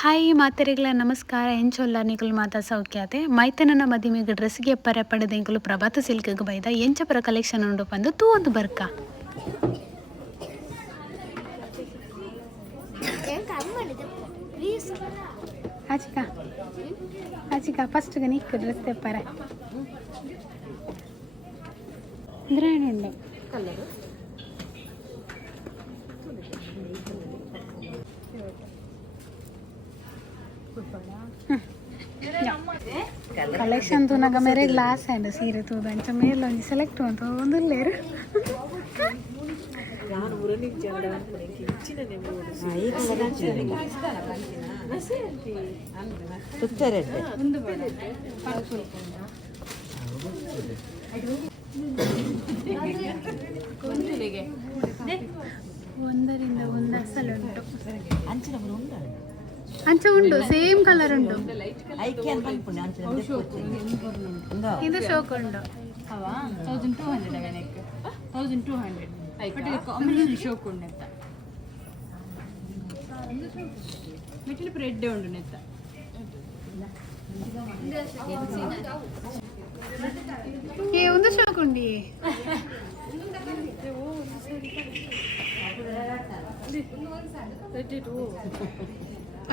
Hi ಮಾತೆರೆಗ್ಲ ನಮಸ್ಕಾರ ಎಂಚೊಲ್ಲ ನಿಕುಲು ಮಾತಾ ಸೌಖ್ಯಾತೆ ಮೈತನನ ಮದಿಮೆಗ್ ಡ್ರೆಸ್ಗೆ ಪರೆ ಪಡೆದ ಎಂಕುಲು ಪ್ರಭಾತ ಸಿಲ್ಕ್ಗೆ ಬೈದ ಎಂಚಪರ ಕಲೆಕ್ಷನ್ ಉಂಡು ಪಂದು ತೂ ಒಂದು ಬರ್ಕ ಆಚಿಕ ಆಚಿಕ ಫಸ್ಟ್ಗೆ ನಿಕ್ಕು ಡ್ರೆಸ್ ತೆಪ್ಪರೆ ಉಂಡು ಕಲರು ಕಲೆಕ್ಷನ್ ತೂನಗ ಮೇರೆ ಗ್ಲಾಸ್ ಆ್ಯಂಡ್ ಸೀರೆ ತೂದಂಚ ಮೇಲ್ ಒಂಜಿ ಸೆಲೆಕ್ಟ್ ಅಂತ ಒಂದುಲ್ಲೇರು ಒಂದರಿಂದ ಒಂದು ಅಸಲುಂಟು ಅಂಚ ಉಂಡು ಸೇಮ್ ಕಲರ್ ಉಂಡು ಇದು ಶೋಕ್ ಉಂಡು 1200 ಕಾಂಬಿನೇಷನ್ ಶೋಕ್ ಉಂಡು ನೆತ್ತ ಮೆಟಲ್ ಬ್ರೆಡ್ ಉಂಡು ನೆತ್ತ ಏ ಒಂದು ಶೋಕ್ ಉಂಡಿ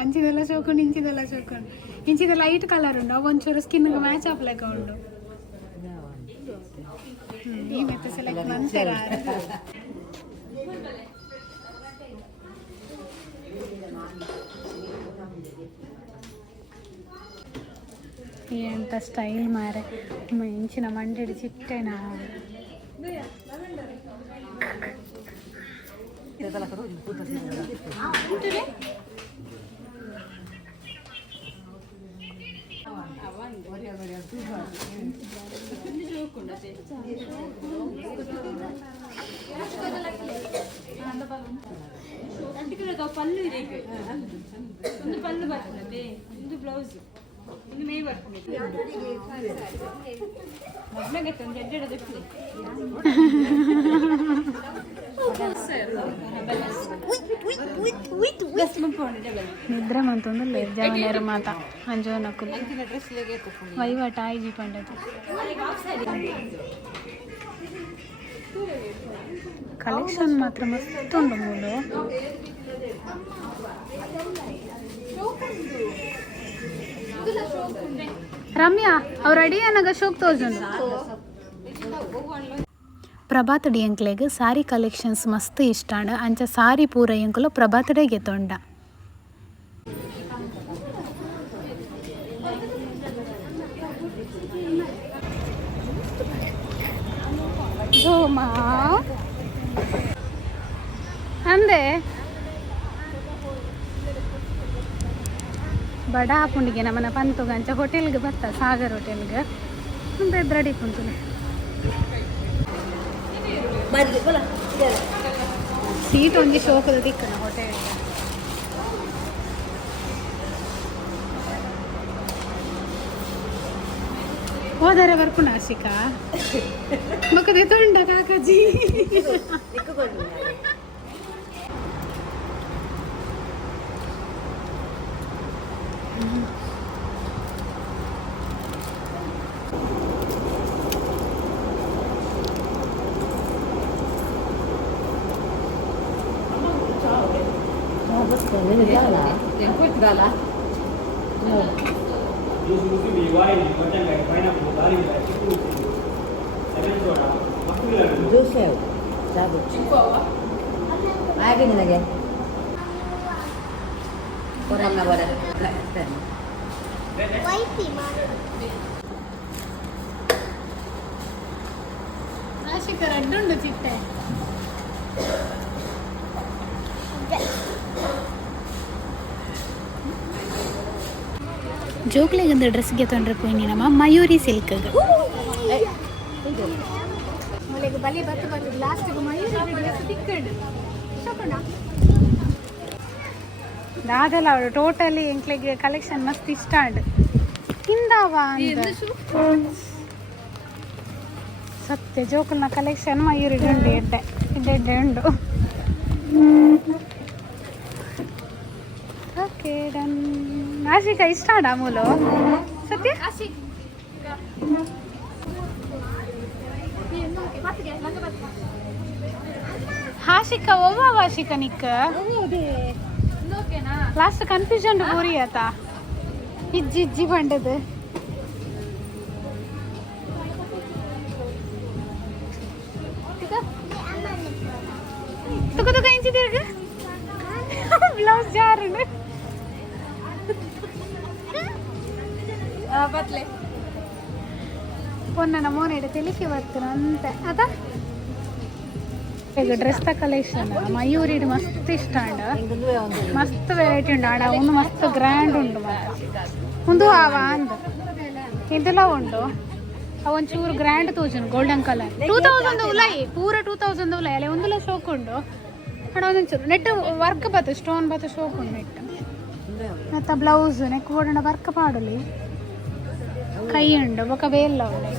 ಅಂಚಿದೆಲ್ಲ ಶೋಕೊಂಡು ಇಂಚಿದೆಲ್ಲ ಶೋಕೊಂಡು ಇಂಚಿದ ಲೈಟ್ ಕಲರ್ ಉಂಡು ಅವು ಒಂಚೂರು ಸ್ಕಿನ್ಗೆ ಮ್ಯಾಚ್ ಆಪ್ ಲೆಕ್ಕ ಉಂಡು ಈ ಮತ್ತೆ ಸೆಲೆಕ್ಟ್ ನಂತರ ಎಂತ ಸ್ಟೈಲ್ ಮಾರೆ ಇಂಚಿನ ಮಂಡಿಡಿ ಚಿಟ್ಟೆನಾ ಪಲ್ಲು ಇದೆ ಒಂದು ಪಲ್ಲು ಬರ್ತದೆ ಒಂದು ಬ್ಲೌಸ್ ಒಂದು ಮೇ ಬರ್ತದೆ ಮೊದಲಾಗತ್ತೆ ಒಂದು ಎರಡೆರಡು ನಿದ್ರೆ ಮಂತೊಂದು ಜವನೇರು ಮಾತ ಅಂಜೋನಕ್ಕು ವೈವಾಟ ಆಯ್ಜಿ ಪಂಡದು ಕಲೆಕ್ಷನ್ ಮಾತ್ರ ಮಸ್ತ್ ಉಂಡು ಮೂಲು ರಮ್ಯಾ ಅವ್ರ ಅಡಿಯನಾಗ ಶೋಕ್ ತೋಜುಂಡು ಪ್ರಭಾತಡಿ ಎಂಕ್ಲೆಗ್ ಸಾರಿ ಕಲೆಕ್ಷನ್ಸ್ ಮಸ್ತ್ ಇಷ್ಟಾಂಡ ಅಂಚ ಸಾರಿ ಪೂರ ಎಂಕುಲು ಪ್ರಭಾತಡೆಗೆ ತೊಂಡ ಅಂದೆ ಬಡ ಹಾಪುಂಡಿಗೆ ನಮ್ಮನ ಪಂತುಗ ಅಂಚ ಹೋಟೆಲ್ಗೆ ಬರ್ತ ಸಾಗರ್ ಹೋಟೆಲ್ಗೆ ಮುಂದೆ ರೆಡಿ ಕುಂತು ಸೀಟ್ ಒಂಜಿ ಶೋಕದ ದಿಕ್ಕನ ಹೋಟೆಲ್ಗೆ ಹೋದರೆ ಬರ್ಪುಣ ಆಶಿಕ ಮಕ್ಕದೆ ತೊಂಡ ಕಾಕಾಜಿ ಆಶಿಕ ರೆಡ್ ಉಂಡು ಚಿಟ್ಟೆ ಜೋಕ್ಲೆಗಂದ ಡ್ರೆಸ್ಗೆ ತೊಂದ್ರೆ ಪೋಯ್ನಿ ನಮ್ಮ ಮಯೂರಿ ಸಿಲ್ಕ್ಗೆ ಬಲಿ ಬತ್ತು ಬತ್ತು ಲಾಸ್ಟ್ಗೆ ಮಯೂರಿ ಡ್ರೆಸ್ ತಿಕ್ಕಂಡು ದಾದಲ್ಲ ಅವಳು ಟೋಟಲಿ ಎಂಕ್ಲೆಗೆ ಕಲೆಕ್ಷನ್ ಮಸ್ತ್ ಇಷ್ಟ ಆಡ್ ಹಿಂದಾವ ಸತ್ಯ ಜೋಕಲ್ನ ಕಲೆಕ್ಷನ್ ಮಯೂರಿ ಉಂಡು ಎಡ್ಡೆ ಎಡ್ಡೆ ಉಂಡು ಓಕೆ ಓಕೆ ಡನ್. ಆಶಿಕಾ ಇಷ್ಟ ಆಡ ಅಮೂಲು ಸತ್ಯ ಹಾಶಿಕಾ ಒವ್ವ ವಾಶಿಕಾ ನಿಕ್ಕ ಲಾಸ್ಟ್ ಕನ್ಫ್ಯೂಷನ್ ಬೋರಿ ಆತ ಇಜ್ಜಿ ಇಜ್ಜಿ ಬಂಡದು ತುಕ ತುಕ ಇಂಚಿ ತಿರ್ಗ ಬ್ಲೌಸ್ ಜಾರನು ಬತ್ಲೆ ಪೊನ್ನ ಮೋನೇಡೆ ತೆಲಿಕೆ ಬರ್ತೀನಿ ಅಂತ ಅದ ಈಗ ಡ್ರೆಸ್ ದ ಕಲೆಕ್ಷನ್ ಮಯೂರಿಡ್ ಮಸ್ತ್ ಇಷ್ಟ ಅಂಡ ಮಸ್ತ್ ವೆರೈಟಿ ಉಂಡು ಆಡ ಒಂದು ಮಸ್ತ್ ಗ್ರ್ಯಾಂಡ್ ಉಂಡು ಒಂದು ಆವ ಅಂದ ಇದೆಲ್ಲ ಉಂಡು ಒಂಚೂರು ಗ್ರ್ಯಾಂಡ್ ತೋಜುಂಡು ಗೋಲ್ಡನ್ ಕಲರ್ 2000 ಉಲೈ ಪೂರ 2000 ಉಲೈ ಅಲ್ಲೇ ಒಂದುಲ ಶೋಕ್ ಉಂಡು ಅಡ ಒಂದೊಂಚೂರು ನೆಟ್ ವರ್ಕ್ ಬತ್ತು ಸ್ಟೋನ್ ಬತ್ತು ಶೋಕ್ ಉಂಡು ನೆಟ್ ಮತ್ತೆ ಬ್ಲೌಸ್ ನೆಕ್ ಬೋರ್ಡ್ ವರ್ಕ್ ಪಾಡಲಿ ಕೈ ಉಂಡು ಬೊಕ್ಕ ಬೇಲ್ಲ ಉಂಡು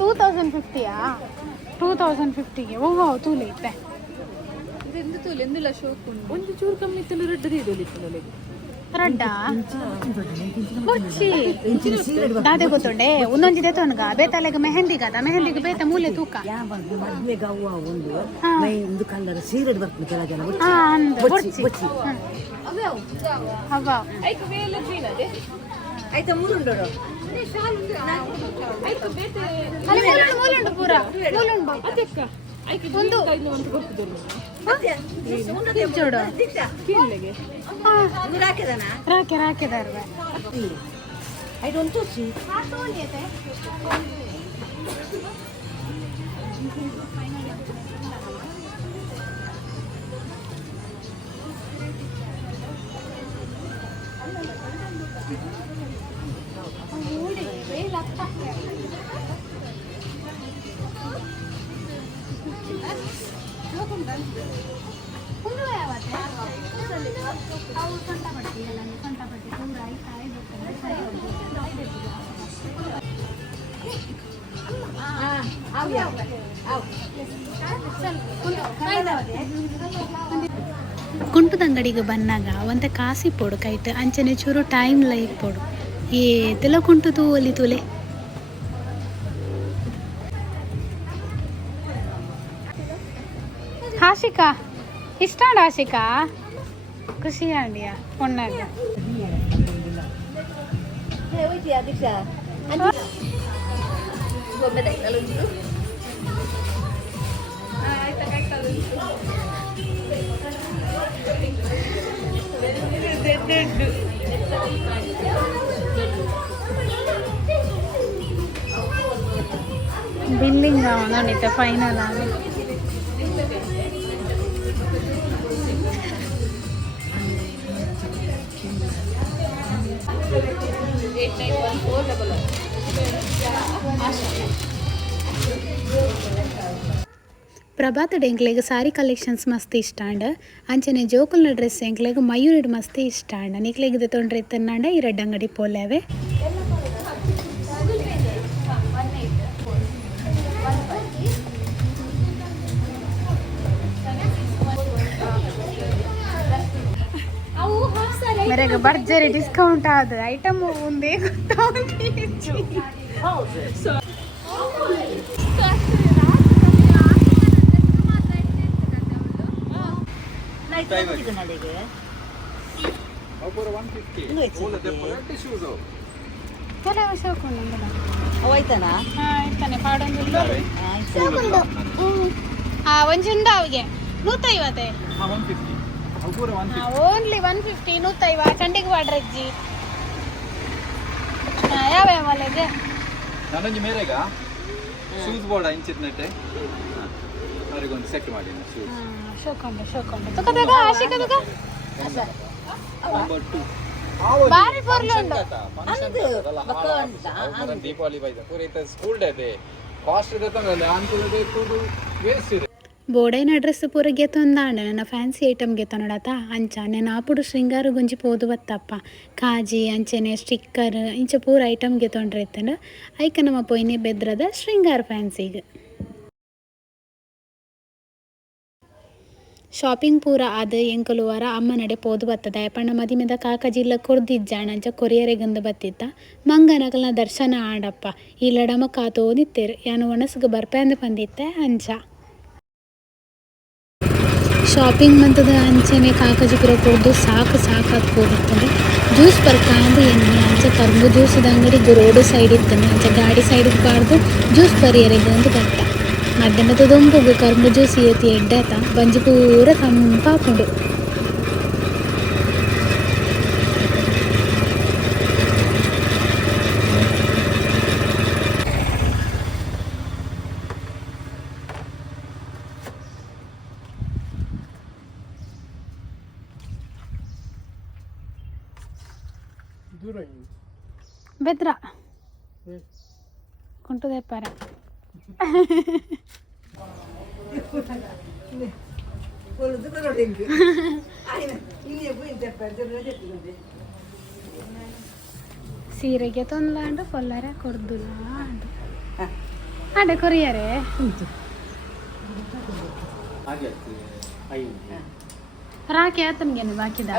2050ಯಾ 2050ಗೆ ಓಹೋ ತೂಲೆ ಇತ್ತೆ ಇದೆಂದು ತೂಲೆ ಎಂದಿಲ್ಲ ಶೋಕ್ ಉಂಟು ಒಂದು ಚೂರು ಕಮ್ಮಿ ಇತ್ತಲ್ಲ ರೆಡ್ ಇದೊಲಿತ್ತಲ್ಲ ರಡ್ಡ ಬೊಚ್ಚಿ ದಾದೆ ಗೊತ್ತುಂಡೆ ಒಂದೊಂಜಿದೆ ತೊನ್ಗ ಬೇತಲೆಗೆ ಮೆಹಂದಿಗದ ಮೆಹಂದಿಗೆ ಬೇತ ಮೂಲೆ ತೂಕ ಅವ್ವ ಆಯ್ತಾ ಮೂರುಂಡು ಅಲ್ಲಿ ಮೂಲುಂಡು ಪೂರ ಮೂಲುಂಡು ಒಂದು ಜೋಡು ರಾಕೆದಾರ I don't touch it. ಕುಂಟದ ಅಂಗಡಿಗೆ ಬಂದಾಗ ಒಂತ ಕಾಸಿ ಪೋಡು ಕೈಟ್ ಅಂಚನೆ ಚೂರು ಟೈಮ್ ಲೈಕ್ ಪೋಡು ಏತೆಲ್ಲ ಕುಂಟುದು ಒಲಿ ತುಲೆ ಆಶಿಕಾ ಇಷ್ಟ ಅಂಡ ಆಶಿಕಾ ಖುಷಿ ಅಂಡಿಯಾ ಪೊಣ್ಣಾಗ ಬಿಲ್ಲಿಂಗ್ ನೋಡಿದ್ದೆ ಫೈನಲ್ ಆಗಿ ಪ್ರಭಾತ ಎಂಕ್ಲೆಗ್ ಸಾರಿ ಕಲೆಕ್ಷನ್ಸ್ ಮಸ್ತ್ ಇಷ್ಟ ಅಂಡ ಅಂಚನೆ ಜೋಕುಲ್ನ ಡ್ರೆಸ್ ಎಂಕ್ಲೆಗ್ ಮಯೂರಿಡ್ ಮಸ್ತ್ ಇಷ್ಟ ಅಂಡ ನಿಕ್ಲೆಗ್ ತೊಂಡ್ರೆ ತನ್ನಾಂಡ ಈ ರೆಡ್ ಅಂಗಡಿ ಪೋಲೇವೆ ಮೇರೆಗೆ ಭರ್ಜರಿ ಡಿಸ್ಕೌಂಟ್ ಆದ ಐಟಮ್ ಒಂದೇ ಕೆಲವು ಶೋಕೊಂಡು ಆಯ್ತಾನೆ ಪಾಡೊಂದು ಒಂಜಿಂದ ಅವಿಗೆ 150 ಓನ್ಲಿ 150 150 ಚಂಡಿಗೆ ಬಾಡ್ರಜ್ಜಿ ಯಾವ್ಯಾವ ಮಲೆಗೆ ನಾನೊಂದು ಮೇರೆಗ ಶೂಸ್ ಬೋರ್ಡ ಇಂಚಿದ್ನಟ್ಟೆ ಅವರಿಗೊಂದು ಸೆಟ್ ಮಾಡಿ ಶೋಕೊಂಡು ತುಕದಾಗ ಆಶಿಕದಾಗ ಬಾರಿ ಪೋರ್ಲು ಉಂಡು ದೀಪಾವಳಿ ಬೈದ ಪೂರ ಇತ್ತ ಸ್ಕೂಲ್ ಡೇ ಅದೇ ಕಾಸ್ಟ್ ಇದೆ ತಂಗಲ್ಲ ಅನ್ಕೊಳ್ಳದೆ ಕೂಡು ವೇಸ್ಟ್ ಇದೆ ಬೋಡೈನ ಡ್ರೆಸ್ ಪೂರ ಗೆತ್ತೊಂದಾಂಡ ನನ್ನ ಫ್ಯಾನ್ಸಿ ಐಟಮ್ ಗೆತ್ತೊನಡತ ಅಂಚ ನಾನು ಆಪುಡು ಶೃಂಗಾರ ಗುಂಜಿ ಪೋದು ಬತ್ತಪ್ಪ ಕಾಜಿ ಅಂಚನೆ ಸ್ಟಿಕ್ಕರ್ ಇಂಚ ಪೂರ ಐಟಮ್ ಗೆತ್ತೊಂಡ್ರೆ ಇತ್ತಂಡ ಐಕ ನಮ್ಮ ಪೊಯ್ನೆ ಬೆದ್ರದ ಶೃಂಗಾರ ಫ್ಯಾನ್ಸಿಗೆ ಶಾಪಿಂಗ್ ಪೂರ ಆದ ಎಂಕಲು ವಾರ ಅಮ್ಮ ನಡೆ ಪೋದು ಬರ್ತದ ಪಣ್ಣ ಮದಿಮೆದ ಕಾಕಜಿಲ್ಲ ಕೊರ್ದಿಜ್ಜಾಣಂಚ ಕೊರಿಯರೆಗಂದು ಬತ್ತಿತ್ತ ಮಂಗನಕಲ್ನ ದರ್ಶನ ಆಡಪ್ಪ ಈ ಲಡಮ ಕಾತೋ ನಿತ್ತೇರು ಯಾನು ಒಣಸ್ಗೆ ಬರ್ಪೆಂದು ಬಂದಿತ್ತೆ ಅಂಚ ಶಾಪಿಂಗ್ ಮಂತದ ಅಂಚನೆ ಕಾಕಜಿಪುರ ಕೊಡ್ದು ಸಾಕು ಸಾಕಾಗಿ ಹೋಗಿತ್ತಂದ್ರೆ ಜ್ಯೂಸ್ ಬರ್ಕಾಂದು ಎಣ್ಣೆ ಅಂಚ ಕರ್ಬು ಜ್ಯೂಸದ ಅಂಗಡಿ ರೋಡು ಸೈಡ್ ಇತ್ತಂದ್ರೆ ಅಂಚ ಗಾಡಿ ಸೈಡಿಗೆ ಬಾರ್ದು ಜ್ಯೂಸ್ ಪರಿಯರೆಗಂದು ಬತ್ತ ಮಧ್ಯಾಹ್ನದ ದೊಂಬುಗು ಕರ್ಬು ಜ್ಯೂಸ್ ಏತಿ ಎಡ್ಡಾತ ಬಂಜಿ ಪೂರ ತಂಪಾಪುಂಡು ಬೆದ್ರ ಕುಂಟು ದೆಪ್ಪಾರ ಸೀರೆಗೆ ತೊಂದ್ಲಾಂಡು ಕೊಲ್ಲರೆ ಕೊಡ್ದುಲ್ಲ ಅಡೆ ಕೊರಿಯರೆ ರಾಖಿ ಆತನ್ಗೇನು ಬಾಕಿದ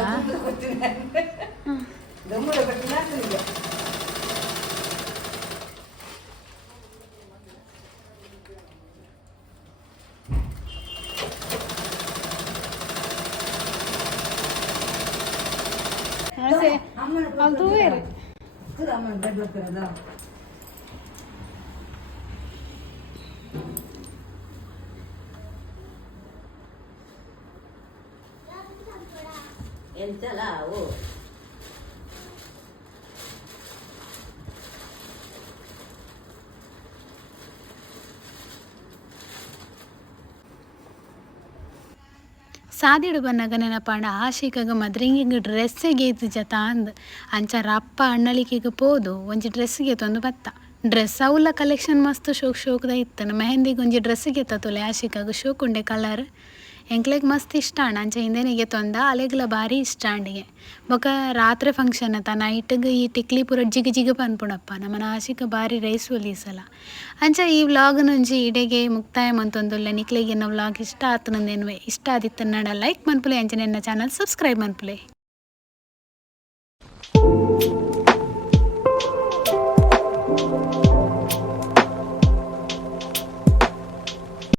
ಅದು ಬೇರೆ ಎಂತಲ್ಲ ಓ ಸಾದಿಡು ಬನ್ನಗ ನೆನಪಾಂಡ ಆಶಿಕಾಗ ಮದ್ರಿಂಗಿಗೆ ಡ್ರೆಸ್ಸಿಗೆ ಇತ್ತು ಜತ ಅಂದ್ ಅಂಚ ರಪ್ಪ ಅಣ್ಣಲಿಕೆಗೆ ಪೋದು ಒಂಜಿ ಡ್ರೆಸ್ಸಿಗೆ ತಂದು ಬತ್ತ ಡ್ರೆಸ್ ಅವಲ್ಲ ಕಲೆಕ್ಷನ್ ಮಸ್ತ್ ಶೋಕ್ದ ಇತ್ತನ ಮೆಹಂದಿಗೆ ಒಂಜಿ ಡ್ರೆಸ್ಸಿಗೆ ತತ್ತೊಲೆ ಆಶಿಕಾಗ ಶೋಕುಂಡೆ ಕಲರ್ ಎಂಕ್ಲೆಗ್ ಮಸ್ತ್ ಇಷ್ಟ ಅಣ್ಣ ಅಂಚ ಹಿಂದೆನಿಗೆ ತೊಂದ ಅಲೆಗ್ಲ ಭಾರಿ ಇಷ್ಟ ಅಂಡಿಗೆ ಬೊಕ ರಾತ್ರಿ ಫಂಕ್ಷನ್ ಅತ್ತ ನೈಟ್ಗೆ ಈ ಟಿಕ್ಲಿ ಪೂರ ಜಿಗ ಜಿಗ ಪನ್ಪುಣಪ್ಪ ನಮ್ಮನ ಆಶಿಕ ಭಾರಿ ರೈಸ್ ಒಲಿಸಲ್ಲ ಅಂಚ ಈ ವ್ಲಾಗ್ನೊಂಜಿ ಇಡೆಗೆ ಮುಕ್ತಾಯ ಮಂತೊಂದುಲ್ಲ ನಿಕ್ಲೆಗೆ ಎನ್ನ ವ್ಲಾಗ್ ಇಷ್ಟ ಆತನಂದೇನುವೆ ಇಷ್ಟ ಆದಿತ್ತ ನಡ ಲೈಕ್ ಮನ್ಪುಲೆ ಅಂಚ ನನ್ನ ಚಾನಲ್ ಸಬ್ಸ್ಕ್ರೈಬ್ ಮನ್ಪುಲೆ